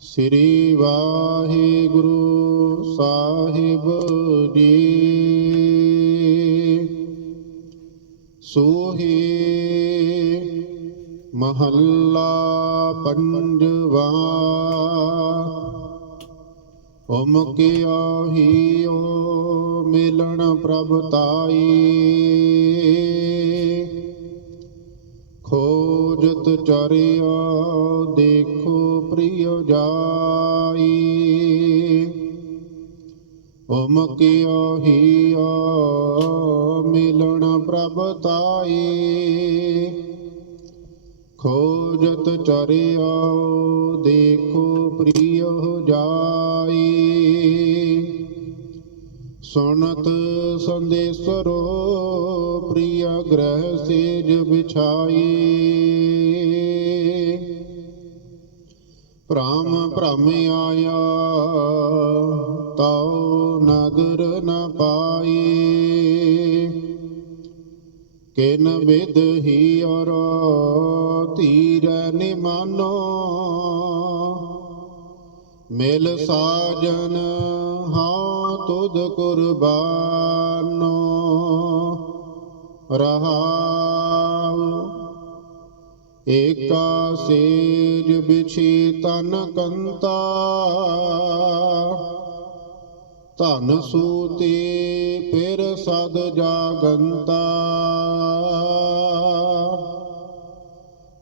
ਸ੍ਰੀ ਵਾਹਿਗੁਰੂ ਸਾਹਿਬ ਜੀ। ਸੋਹੀ ਮਹੱਲਾ ਪੰਜਵਾ। ਓਮ ਕਿਆ ਹੀਓ ਮਿਲਣ ਪ੍ਰਭ ਤਾਈ। ਖੋਜਤ ਚਰਿਆ ਦੇਖੋ ਪ੍ਰਿਯ ਜਾਈ। ਓਮ ਕਿਆ ਮਿਲਣ ਪ੍ਰਭ ਤਾਈ। ਖੋਜਤ ਚਰਿਆ ਦੇਖੋ ਪ੍ਰਿਯ ਜਾਈ। ਸੁਣਤ ਸੰਦੇਸਰੋ, ਪ੍ਰਿਯ ਗ੍ਰਹਿ ਸੇਜ ਵਿਛਾਈ। ਭ੍ਰਮ ਭ੍ਰਮ ਆਇਆ, ਤਉ ਨਦਰ ਨ ਪਾਈ। ਕਿਨ ਵਿਦ ਹੀ ਔਰ, ਧੀਰ ਨਿਮਾਨੋ। ਮਿਲ ਸਾਜਨ ਹਾਂ ਤੁਧ ਕੁਰਬਾਨੋ, ਰਹਾਉ। ਏਕਾ ਸੇਜ ਬਿਛੀ ਤਨ ਕੰਤਾ, ਧਨ ਸੂਤੀ ਫਿਰ ਸਦ ਜਾਗੰਤਾ।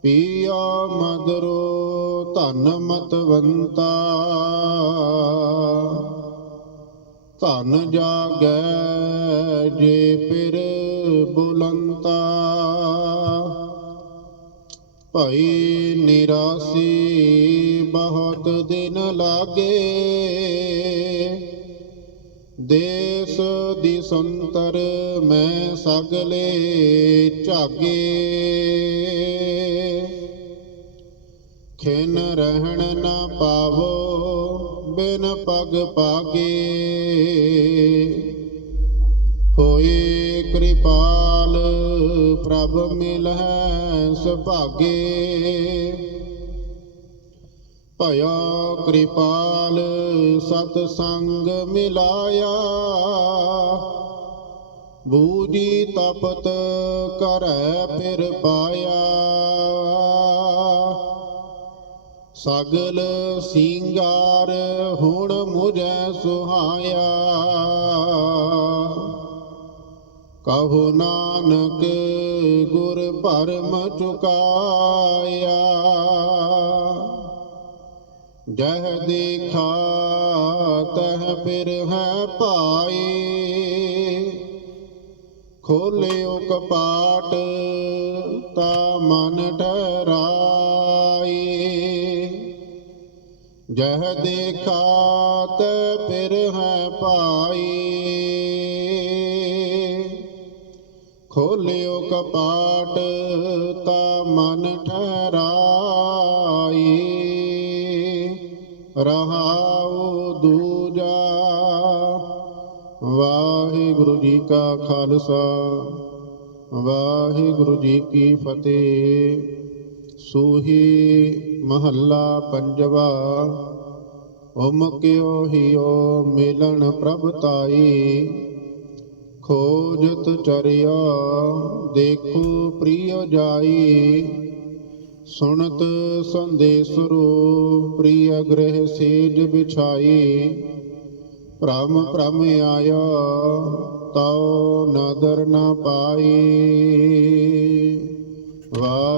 ਪੀਆ ਮਦਰੋ ਧਨ ਮਤਵੰਤਾ ਧਨ ਜਾਗੈ ਜੇ ਫਿਰ ਬੁਲੰਤਾ। ਭਈ ਨਿਰਾਸੀ ਬਹੁਤ ਦਿਨ ਲਾਗੇ। ਦੇਸ ਦੀ ਸੰਤਰ ਮੈਂ ਸਗਲੇ ਝਾਗੇ। ਖਿਨ ਰਹਿਣ ਨਾ ਪਾਵੋ ਬਿਨ ਪਗ ਪਾਗੇ ਹੋਏ ਕਿਰਪਾਲ, ਪ੍ਰਭ ਮਿਲੈ ਸੁਭਾਗੇ। ਭਇਆ ਕਿਰਪਾਲ, ਸਤ ਸੰਗ ਮਿਲਾਇਆ। ਬੂਜੀ ਤਪਤ ਕਰੈ ਫਿਰ ਪਾਇਆ। ਸਗਲ ਸਿੰਗਾਰ ਹੁਣ ਮੁਝੈ ਸੁਹਾਇਆ। ਕਹੋ ਨਾਨਕ ਗੁਰ ਭਰਮ ਚੁਕਾਇਆ। ਜਹ ਦੇਖਾ ਤਹ ਫਿਰ ਹੈ ਪਾਈ ਖੋਲਿਓ ਕਪਾਟ ਤਾ ਮਨ ਠਹਿਰਾ ਜਹ ਦੇਖਾ ਤ ਫਿਰ ਹੈ ਪਾਈ ਖੋਲਿਓ ਕਪਾਟ ਤਾ ਮਨ ਠਰਾਈ ਰਹਾਉ ਦੂਜਾ, ਵਾਹਿਗੁਰੂ ਜੀ ਕਾ ਖਾਲਸਾ, ਵਾਹਿਗੁਰੂ ਜੀ ਕੀ ਫਤਿਹ। ਸੂਹੀ ਮਹੱਲਾ ਪੰਜਵਾ ਓਮ ਹਿਓ ਮਿਲਣ ਪ੍ਰਭ ਤਾਈ। ਖੋਜਤ ਚਰਿਆ ਦੇਖੋ ਪ੍ਰਿਯ ਜਾਈ। ਸੁਣਤ ਸੰਦੇਸ ਸੰਦੇਸਰੋ ਪ੍ਰਿਯ ਗ੍ਰਹਿ ਸੇਜ ਵਿਛਾਈ। ਭ੍ਰਮ ਭ੍ਰਮ ਆਇਆ, ਤਉ ਨਦਰ ਨ ਪਾਈ।